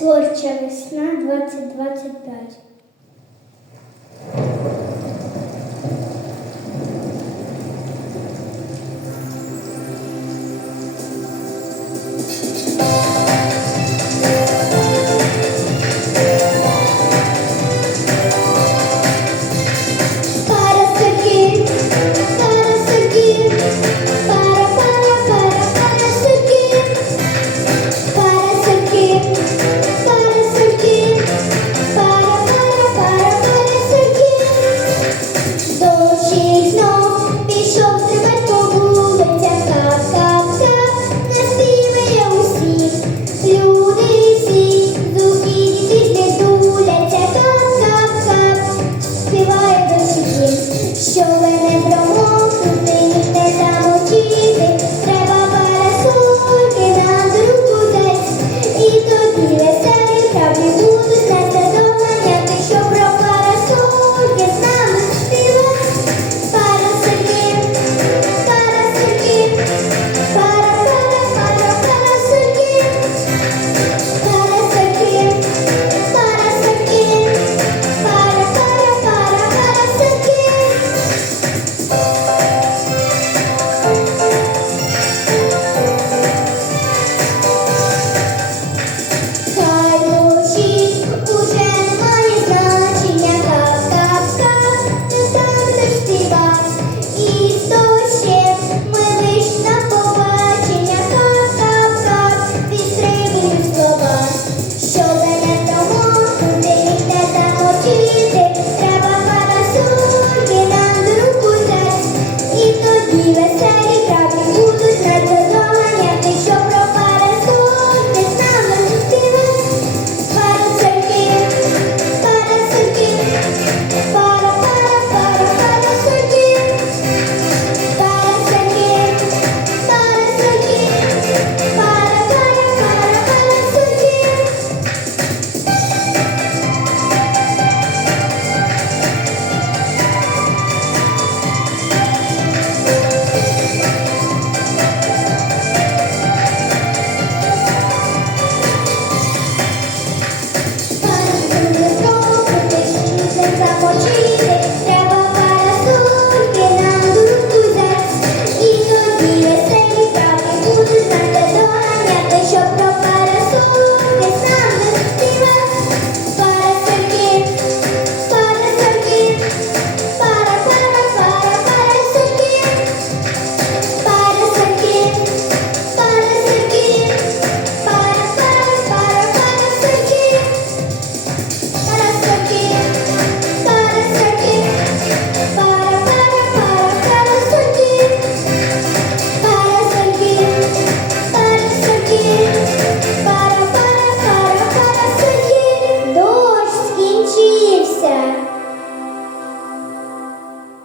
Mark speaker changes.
Speaker 1: Творча весна 2025. що мене вдома.